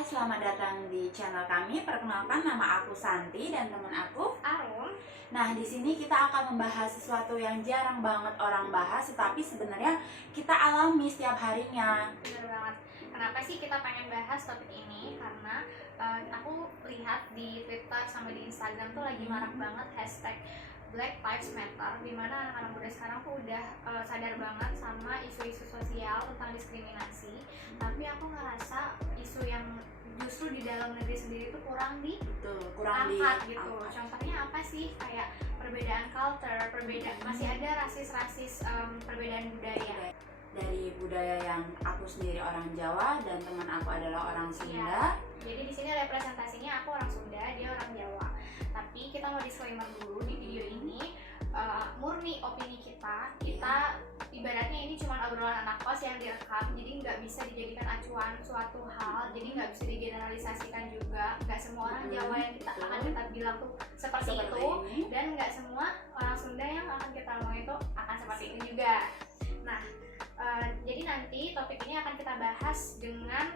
Hai, selamat datang di channel kami. Perkenalkan, nama aku Santi dan teman aku Arum. Nah, di sini kita akan membahas sesuatu yang jarang banget orang bahas, tetapi sebenarnya kita alami setiap harinya. Bener banget. Kenapa sih kita pengen bahas topik ini? Karena aku lihat di Twitter sama di Instagram tuh lagi marak banget hashtag Black Lives Matter, dimana anak-anak muda sekarang tuh udah sadar banget sama isu-isu sosial tentang diskriminasi. Tapi aku ngerasa isu yang justru di dalam negeri sendiri itu kurang diangkat gitu. Contohnya apa sih? Kayak perbedaan culture, masih ada rasis-rasis, perbedaan budaya. Dari budaya yang aku sendiri orang Jawa dan teman aku adalah orang Sunda. Ya, jadi di sini representasinya aku orang Sunda, dia orang Jawa. Tapi kita mau disclaimer dulu di video ini, murni opini kita. Kita ibaratnya ini cuma obrolan anak kos yang direkam, jadi nggak bisa dijadikan acuan suatu hal, jadi nggak bisa digeneralisasikan juga. Nggak semua orang Jawa yang kita bilang tuh seperti itu, dan nggak semua orang Sunda yang akan kita ngomong itu akan seperti itu juga. Nah, jadi nanti topik ini akan kita bahas dengan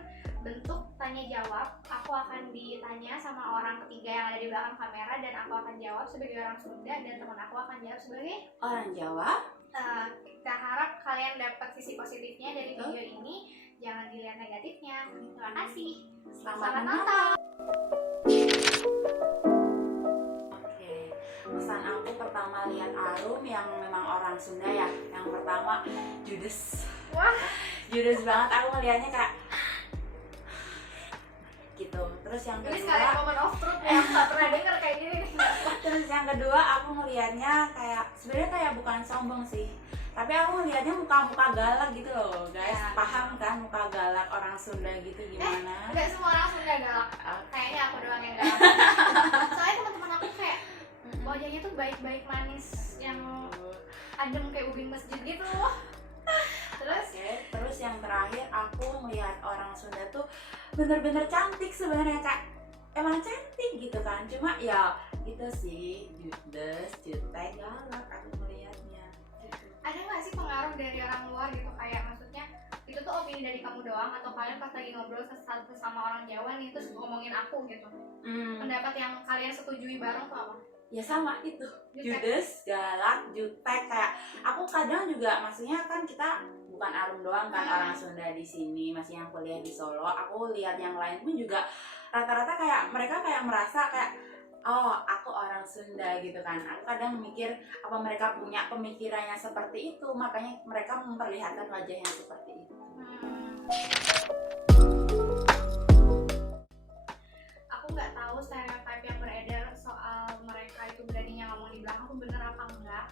bentuk tanya jawab. Aku akan ditanya sama orang ketiga yang ada di belakang kamera, dan aku akan jawab sebagai orang Sunda, dan teman aku akan jawab sebagai orang Jawa. Kita harap kalian dapat sisi positifnya dari video ini, jangan dilihat negatifnya. Terima kasih. Selamat nonton. Pesan aku pertama lihat Arum yang memang orang Sunda ya. Yang pertama judes. Wah, judes banget, aku ngeliatnya kayak gitu. Terus yang ini kedua, sekali moment of truth yang gak pernah denger kayak gini nih. terus yang kedua aku ngelihatnya kayak sebenarnya kayak bukan sombong sih, tapi aku ngelihatnya muka-muka galak gitu loh guys. Ya. Paham kan muka galak orang Sunda gitu gimana? Enggak semua orang Sunda galak. Kayaknya aku doang yang galak. Soalnya teman-teman aku kayak wajahnya tuh baik-baik manis, yang adem kayak ubin masjid gitu. Terus yang terakhir aku melihat orang Sunda tuh bener-bener cantik sebenarnya Kak. Emang cantik gitu kan, cuma ya gitu sih, judes, jutek, galak aku melihatnya gitu. Ada nggak sih pengaruh dari orang luar gitu, kayak maksudnya itu tuh opini dari kamu doang, atau kalian pas lagi ngobrol sama orang Jawa nih terus ngomongin aku gitu, pendapat yang kalian setujui bareng tuh apa? Ya sama itu, Jutek. judes, galak, jutek. Kayak aku kadang juga, maksudnya kan kita bukan Arum doang kan orang Sunda di sini, masih yang kuliah di Solo. Aku lihat yang lain pun juga rata-rata kayak mereka kayak merasa kayak oh aku orang Sunda gitu kan. Aku kadang mikir apa mereka punya pemikirannya seperti itu, makanya mereka memperlihatkan wajah yang seperti itu. Aku nggak tahu stereotype yang beredar soal mereka itu beraninya ngomong di belakang tuh bener apa enggak.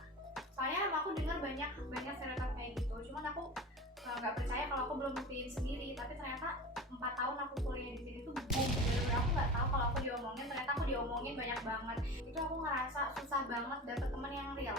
Soalnya aku dengar banyak stereotype kayak gitu. Cuman aku nggak percaya kalau aku belum buktiin sendiri. Tapi ternyata 4 tahun aku kuliah di sini tuh boom. Bener-bener aku nggak tahu kalau aku diomongin, ternyata aku diomongin banyak banget. Itu aku ngerasa susah banget dapet teman yang real.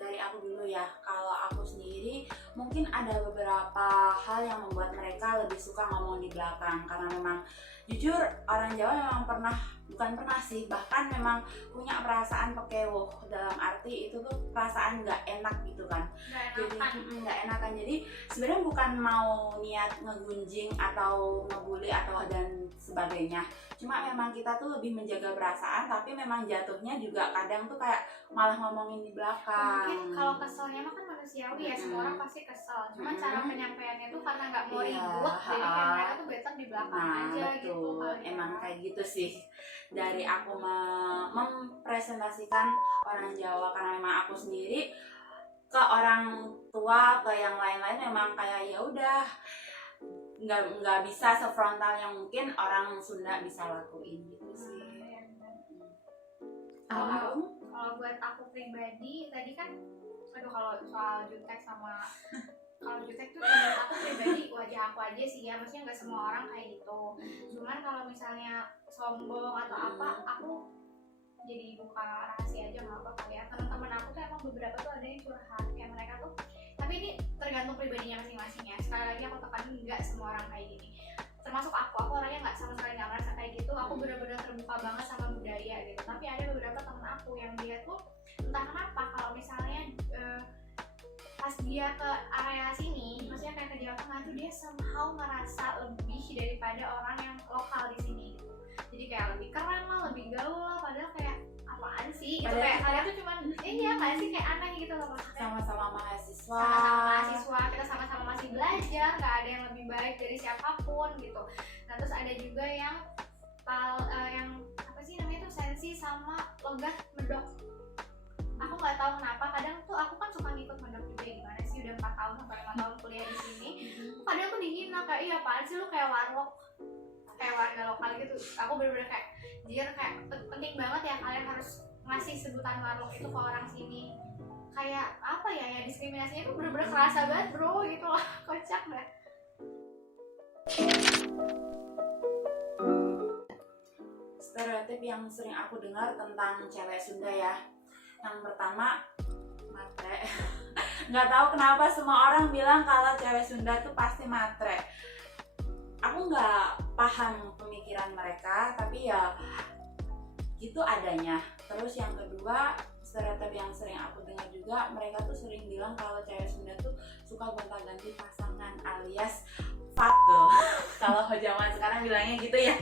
Dari aku dulu ya, kalau aku sendiri mungkin ada beberapa hal yang membuat mereka lebih suka ngomong di belakang, karena memang jujur orang Jawa memang bukan pernah sih, bahkan memang punya perasaan pekewoh, dalam arti itu tuh perasaan nggak enak gitu kan. Jadi nggak enakan. Jadi sebenarnya bukan mau niat ngegunjing atau ngebully atau dan sebagainya, cuma memang kita tuh lebih menjaga perasaan, tapi memang jatuhnya juga kadang tuh kayak malah ngomongin di belakang. Mungkin kalau keselnya mah kan manusiawi ya, semua orang pasti kesel. Cuman cara penyampaiannya tuh karena nggak mau ribut, jadi kayak mereka tuh better di belakang aja gitu. Emang kayak gitu sih. Dari aku mempresentasikan orang Jawa, karena memang aku sendiri ke orang tua, ke yang lain-lain memang kayak ya udah nggak bisa sefrontal yang mungkin orang Sunda bisa lakuin gitu sih. Kalau buat aku pribadi tadi kan, kalau soal jutek sama kalau jutek tuh menurut aku pribadi wajah aku aja sih ya, maksudnya nggak semua orang kayak gitu. Cuman kalau misalnya sombong atau apa, aku jadi buka rahasia aja nggak apa-apa ya. Teman-teman aku tuh emang beberapa tuh ada yang curhat kayak mereka tuh, tapi ini tergantung pribadinya masing-masing ya. Sekali lagi aku tekanin, nggak semua orang kayak gini, termasuk aku orangnya nggak sama sekali nggak merasa kayak gitu. Aku benar-benar terbuka banget sama budaya gitu. Tapi ada beberapa temen aku yang dia tuh entah kenapa kalau misalnya pas dia ke area sini, maksudnya kayak ke Jawa Tengah tuh dia somehow merasa lebih daripada orang yang lokal di sini gitu. Jadi kayak lebih keren lah, lebih gaul lah, padahal kayak apaan sih gitu, kayak kalian tuh cuman kayak sih kayak aneh gitu loh maksudnya. Sama-sama mahasiswa. Sama-sama mahasiswa, kita sama-sama masih belajar, nggak ada yang lebih baik dari siapapun gitu. Nah terus ada juga yang yang apa sih namanya tuh sensi sama logat medok. Aku nggak tahu kenapa kadang tuh aku kan suka ngikut medok juga, gimana sih udah 4 tahun sampai 5 tahun kuliah di sini. Kadang tuh dihina kayak iya apaan sih lu kayak warlock, kayak warga lokal gitu. Aku bener-bener kayak jir, kayak penting banget ya kalian harus ngasih sebutan warlock itu ke orang sini. Kayak apa ya diskriminasinya itu bener-bener kerasa banget bro gitu loh. Kocak banget. Stereotip yang sering aku dengar tentang cewek Sunda ya, yang pertama matre. Nggak tahu kenapa semua orang bilang kalau cewek Sunda tuh pasti matre. Aku nggak paham pemikiran mereka, tapi ya gitu adanya. Terus yang kedua, stereotip yang sering aku dengar juga, mereka tuh sering bilang kalau cewek Sunda tuh suka gonta-ganti pasangan alias fuck girl. Kalau zaman sekarang bilangnya gitu ya.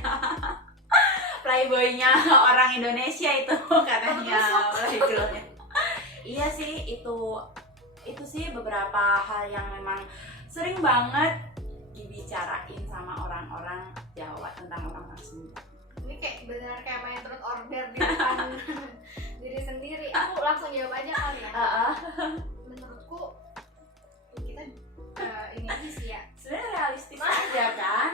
Playboynya orang Indonesia itu katanya playgirlnya. Iya sih, itu sih beberapa hal yang memang sering banget dibicarain sama orang-orang Jawa tentang orang Sunda. Ini kayak benar kayak main truth order di depan diri sendiri. Aku langsung jawab aja kali ya. Menurutku kita ini aja sih ya. Sebenarnya realistis aja kan?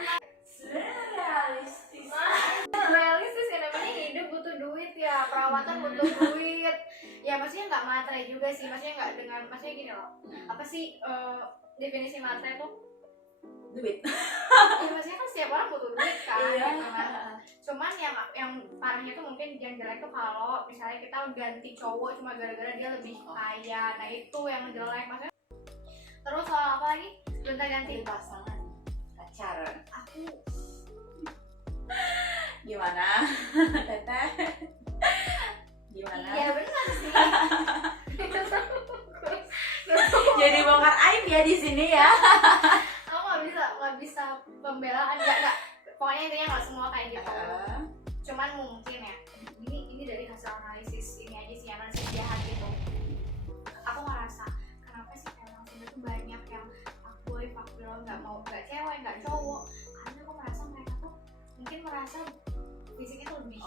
Realistis ya, namanya hidup butuh duit ya, perawatan butuh duit. Ya maksudnya nggak matre juga sih, maksudnya nggak dengan, maksudnya gini loh. Apa sih definisi matre tuh? Duit. Ya maksudnya kan setiap orang butuh duit kan. Iya. Gitu kan. Cuman yang parahnya tuh mungkin yang jelek tuh kalau misalnya kita ganti cowok cuma gara-gara dia lebih kaya. Nah itu yang jelek maksudnya. Terus soal apa lagi? Gonta-ganti Pasangan, pacaran. Aku Gimana? Teteh? Gimana? iya benar sih. Jadi bongkar aib ya di sini ya. Aku nggak bisa pembelaan, nggak pokoknya intinya nggak semua kayak gitu. Cuman mungkin ya ini dari hasil analisis ini aja sih, analisis jahat gitu. Aku ngerasa kenapa sih kayak orang Sunda tuh banyak yang fuckboy nggak cewek nggak cowok, karena aku merasa mereka tuh mungkin merasa fisiknya tuh lebih.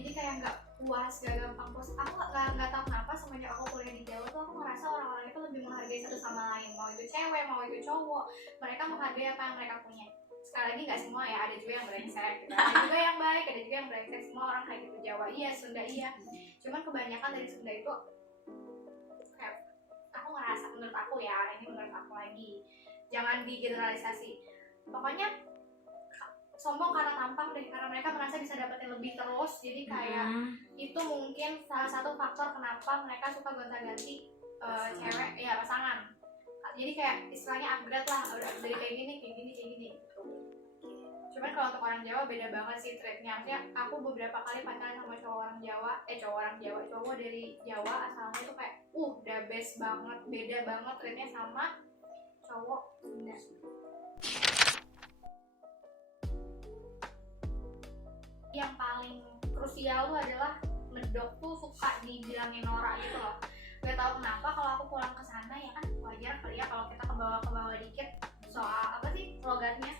Jadi kayak nggak puas, gak gampang puas. Aku nggak tahu kenapa semenjak aku kuliah di Jawa tuh aku merasa orang-orang itu lebih menghargai satu sama lain, mau itu cewek mau itu cowok, mereka menghargai apa yang mereka punya. Sekali lagi nggak semua ya, ada juga yang brengsek gitu. Ada juga yang baik, ada juga yang brengsek, semua orang kayak gitu. Jawa iya, Sunda iya, cuman kebanyakan dari Sunda itu kayak aku ngerasa, menurut aku ya, ini menurut aku lagi, jangan digeneralisasi, pokoknya sombong karena tampang deh, karena mereka merasa bisa dapetin lebih terus. Jadi kayak itu mungkin salah satu faktor kenapa mereka suka gonta-ganti cewek ya, pasangan. Jadi kayak istilahnya upgrade lah, udah dari kayak gini gitu. Cuman kalau untuk orang Jawa beda banget sih treatnya. Maksudnya aku beberapa kali pacaran sama cowok dari Jawa asalnya tuh kayak the best banget, beda banget treatnya sama cowok Sunda. Yang paling krusial tuh adalah medok tuh suka dibilangin norak gitu loh. Gak tau kenapa kalau aku pulang ke sana ya kan wajar kali ya kalau kita ke bawah dikit soal apa sih logatnya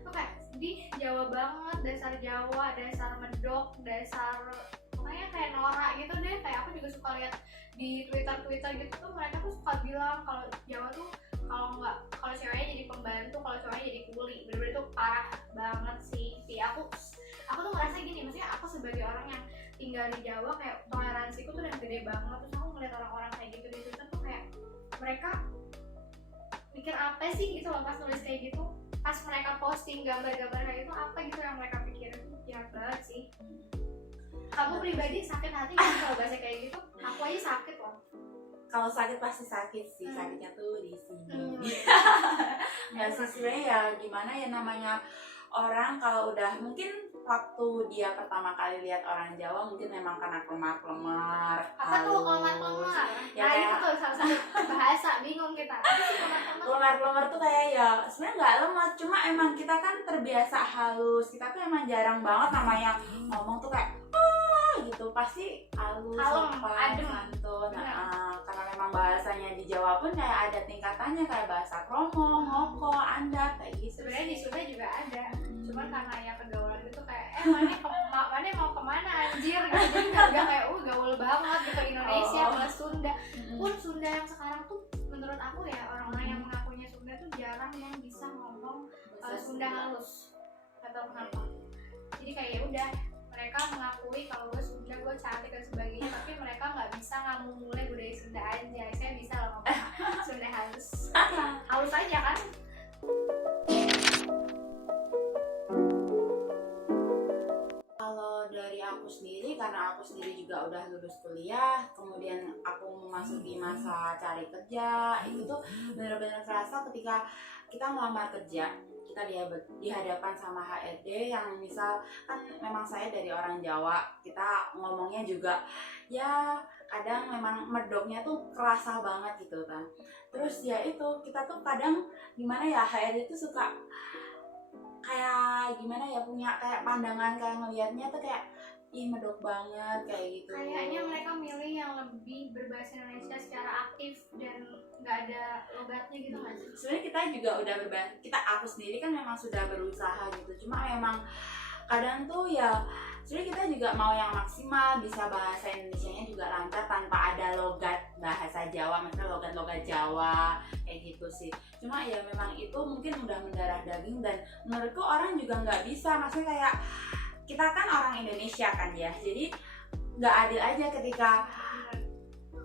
tuh kayak di Jawa banget, dasar Jawa, dasar medok, dasar pokoknya kayak norak gitu deh. Kayak aku juga suka lihat di Twitter gitu tuh, mereka tuh suka bilang kalau Jawa tuh kalau ceweknya jadi pembantu, kalau cowoknya jadi kuli. Bener-bener tuh parah banget sih. Aku tuh ngerasa gini, maksudnya aku sebagai orang yang tinggal di Jawa kayak toleransiku tuh udah gede banget. Terus aku ngeliat orang-orang kayak gitu di Twitter tuh kayak mereka mikir apa sih gitu loh pas nulis kayak gitu. Pas mereka posting gambar-gambar kayak gitu, apa gitu yang mereka pikirin, jahat banget sih. Kamu pribadi sakit hati kan kalau bahasa kayak gitu? Aku aja sakit loh. Kalau sakit pasti sakit sih, sakitnya tuh di sini. Nggak sih sebenarnya ya, gimana ya namanya orang kalau udah mungkin waktu dia pertama kali lihat orang Jawa mungkin memang karena kelemar-kelemar, Apa tuh halus. kelemar-kelemar? Ya, Nah, itu kayak tuh salah satu bahasa bingung kita. Apa sih kelemar-kelemar? kelemar-kelemar tuh kayak ya sebenarnya nggak lemot, cuma emang kita kan terbiasa halus, kita tuh emang jarang banget namanya ngomong tuh kayak gitu, pasti halus, Kalem, sopan, adem. santun. Benar. Nah, karena memang bahasanya di Jawa pun kayak ada tingkatannya, kayak bahasa kromo, ngoko, andap, kayak gitu. Sebenarnya di sih. Sunda juga ada. Cuman karena ya pergaulan itu kayak mana mau kemana anjir gitu. Jadi nggak kayak gaul banget gitu Indonesia Oh. plus Sunda. Mm-mm. Pun Sunda yang sekarang tuh menurut aku ya orang-orang yang mengakunya Sunda tuh jarang yang bisa ngomong Sunda halus. Gak tau kenapa. Jadi kayak ya udah mereka mengakui kalau gue Sunda, gue cantik dan sebagainya, tapi mereka nggak bisa mulai budaya Sunda aja. Saya bisa loh ngomong Sunda halus. Halus aja kan? Kalau dari aku sendiri, karena aku sendiri juga udah lulus kuliah, kemudian aku memasuki masa cari kerja, itu tuh benar-benar kerasa ketika kita melamar kerja, kita dihadapan sama HRD yang misal kan memang saya dari orang Jawa, kita ngomongnya juga ya kadang memang medoknya tuh kerasa banget gitu kan. Terus ya itu kita tuh kadang gimana ya, HRD tuh suka kayak gimana ya, punya kayak pandangan kayak ngelihatnya tuh kayak ih medok banget kayak gitu. Kayaknya mereka milih yang lebih berbahasa Indonesia secara aktif dan nggak ada logatnya gitu nggak sih? Sebenarnya kita juga udah aku sendiri kan memang sudah berusaha gitu, cuma memang kadang tuh ya sebenarnya kita juga mau yang maksimal, bisa bahasa Indonesianya juga lancar tanpa ada logat bahasa Jawa, misalnya logat-logat Jawa kayak gitu sih. Cuma ya memang itu mungkin udah mendarah daging, dan menurutku orang juga nggak bisa, maksudnya kayak kita kan orang Indonesia kan ya, jadi nggak adil aja ketika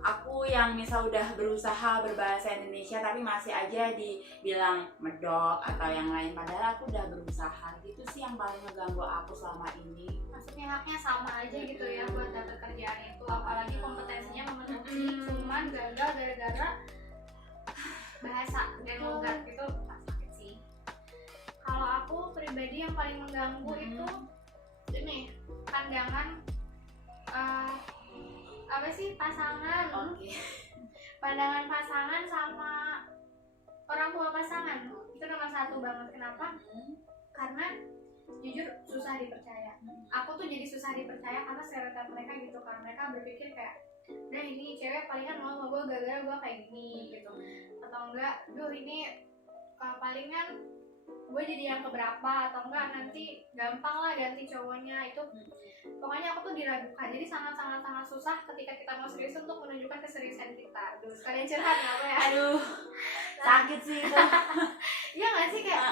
aku yang misal udah berusaha berbahasa Indonesia tapi masih aja dibilang medok atau yang lain, padahal aku udah berusaha. Gitu sih yang paling ngeganggu aku selama ini. Maksudnya haknya sama aja gitu ya buat dapat kerjaan itu, apalagi kompetensinya memenuhi, cuman gagal gara-gara bahasa dan logat itu sakit sih. Kalau aku pribadi yang paling mengganggu itu ini pandangan apa sih pasangan, pandangan pasangan sama orang tua pasangan itu nomor satu banget. Kenapa? Karena jujur susah dipercaya. Aku tuh jadi susah dipercaya karena stereotip mereka gitu kan. Mereka berpikir kayak, nah ini cewek palingan mau sama gue gara-gara gue kayak gini gitu, atau enggak, duh ini palingan gue jadi yang keberapa, atau enggak nanti gampang lah ganti cowoknya. Itu pokoknya aku tuh diragukan. Jadi sangat susah ketika kita mau serius untuk menunjukkan keseriusan kita. Aduh, sekalian curhat nggak apa ya? Aduh, sakit sih itu. Iya nggak sih, kayak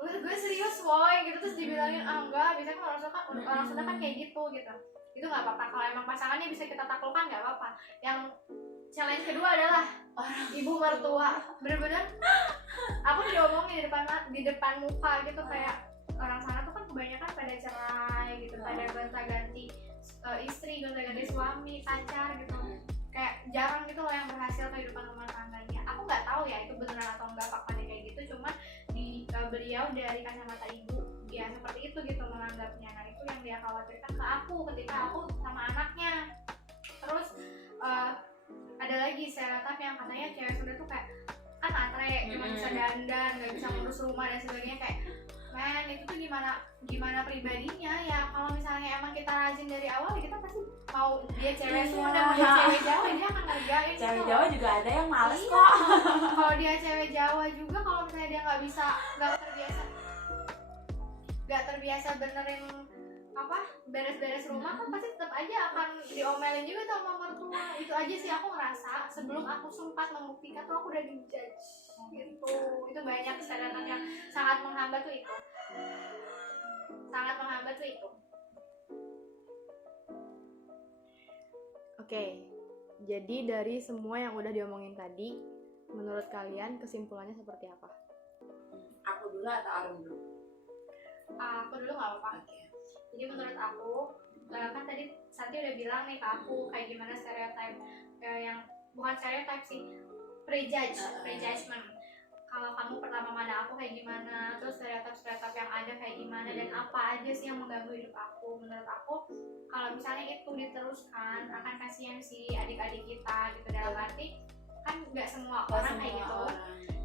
gue serius boy gitu, terus dibilangin enggak, biasanya kan orang Sunda kan kayak gitu. Itu nggak apa-apa. Kalau emang pasangannya bisa kita taklukkan nggak apa-apa. Yang challenge kedua adalah ibu mertua. Bener-bener aku diomongin di depan muka gitu, kayak orang sana tuh kan kebanyakan pada cerai gitu, pada gonta-ganti istri, gonta-ganti suami, pacar gitu. Kayak jarang gitu loh yang berhasil kehidupan rumah tangganya. Aku nggak tahu ya itu beneran atau enggak faktanya kayak gitu, cuma di beliau dari kacamata ibu ya seperti itu gitu menganggapnya. Nah itu yang dia khawatirkan ke aku ketika aku sama anaknya. Terus ada lagi stereotip yang katanya cewek Sunda tuh kayak kan atre, cuma bisa dandan, nggak bisa ngurus rumah dan sebagainya. Kayak men, itu tuh gimana pribadinya ya. Kalau misalnya emang kita rajin dari awal ya kita pasti mau dia cewek Sunda mau dia cewek Jawa, dia akan ngerjain. Cewek gitu. Jawa juga ada yang males Iya. kok. Kalau dia cewek Jawa juga, kalau misalnya dia nggak terbiasa benerin beres-beres rumah, kan pasti tetap aja akan diomelin juga sama mertua. Itu aja sih aku ngerasa sebelum aku sempat membuktikan tuh aku udah dijudge gitu. Itu banyak stereotip yang sangat menghambat tuh itu. Oke, jadi dari semua yang udah diomongin tadi, menurut kalian kesimpulannya seperti apa? Aku dulu atau Arum dulu? Aku dulu nggak apa-apa. Jadi menurut aku, kan tadi Santi udah bilang nih ke aku kayak gimana stereotip yang bukan stereotip sih, prejudgment. Kalau kamu pertama mana aku kayak gimana, terus stereotip yang ada kayak gimana, dan apa aja sih yang mengganggu hidup aku. Menurut aku kalau misalnya itu diteruskan akan kasihan sih adik-adik kita gitu, dalam arti kan nggak semua orang kayak gitu,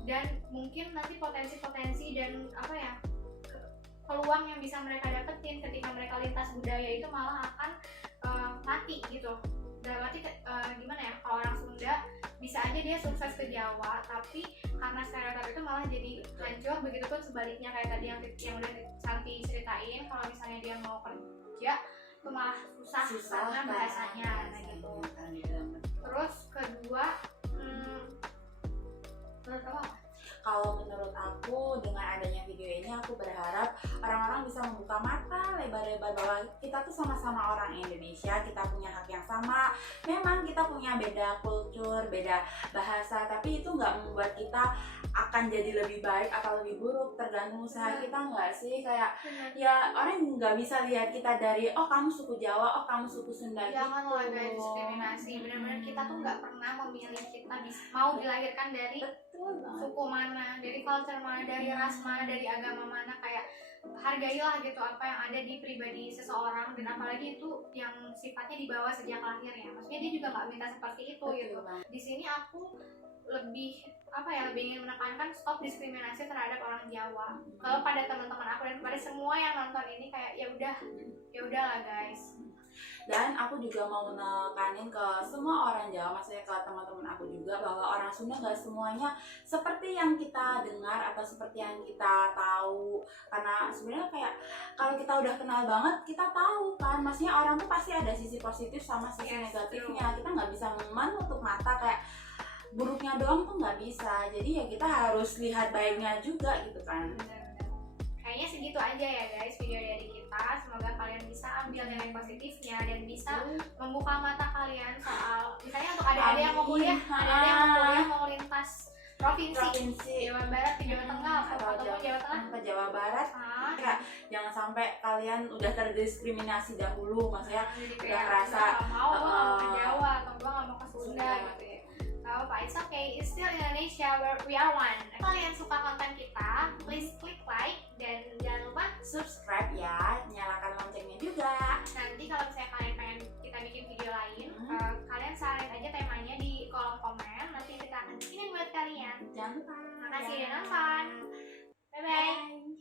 dan mungkin nanti potensi-potensi dan apa ya, peluang yang bisa mereka dapetin ketika mereka lintas budaya itu malah akan mati gitu. Dalam arti gimana ya, kalau orang Sunda bisa aja dia sukses ke Jawa, tapi karena stereotip itu malah jadi hancur. Begitupun sebaliknya kayak tadi yang udah Santi ceritain, kalau misalnya dia mau kerja itu malah susah karena bahasanya gitu. Terus kedua, menurut kamu apa? Kalau menurut aku dengan adanya video ini aku berharap orang-orang bisa membuka mata lebar-lebar bahwa kita tuh sama-sama orang Indonesia, kita punya hak yang sama. Memang kita punya beda kultur, beda bahasa, tapi itu nggak membuat kita akan jadi lebih baik atau lebih buruk, tergantung usaha kita nggak sih? Kayak ya orang nggak bisa lihat kita dari oh kamu suku Jawa, oh kamu suku Sunda gitu. Jangan loh ada diskriminasi, benar-benar kita tuh nggak pernah memilih kita mau dilahirkan dari suku mana, dari culture mana, dari ras mana, dari agama mana. Kayak hargailah gitu apa yang ada di pribadi seseorang, dan apalagi itu yang sifatnya dibawa sejak lahirnya. Maksudnya dia juga nggak minta seperti itu gitu. Di sini aku lebih lebih ingin menekankan stop diskriminasi terhadap orang Jawa. Kalau pada teman-teman aku dan pada semua yang nonton ini kayak ya udahlah guys. Dan aku juga mau menekanin ke semua orang Jawa, maksudnya ke teman-teman aku juga, bahwa orang Sunda gak semuanya seperti yang kita dengar atau seperti yang kita tahu. Karena sebenarnya kayak kalau kita udah kenal banget, kita tahu kan, maksudnya orang tuh pasti ada sisi positif sama sisi negatifnya. Kita nggak bisa menutup mata kayak buruknya doang tuh nggak bisa. Jadi ya kita harus lihat baiknya juga gitu kan. Kayaknya segitu aja ya guys video dari kita. Semoga kalian bisa ambil nilai positifnya dan bisa membuka mata kalian soal misalnya untuk adik-adik yang mau kuliah, adik-adik yang mau kuliah mau lintas provinsi Jawa Barat ke Jawa Tengah ataupun Jawa Tengah ke Jawa Barat. Ya, jangan sampai kalian udah terdiskriminasi dahulu, maksudnya udah ngerasa mau ke Jawa atau gua nggak mau ke Sunda gitu ya. Gak apa-apa, it's okay, it's still Indonesia where we are one. Kalau kalian suka konten kita, please klik like dan jangan lupa subscribe ya, nyalakan loncengnya juga. nanti kalau misalnya kalian pengen kita bikin video lain, kalian saran aja temanya di kolom komen, nanti kita akan bikin buat kalian. Jangan lupa. Makasih udah nonton, bye bye.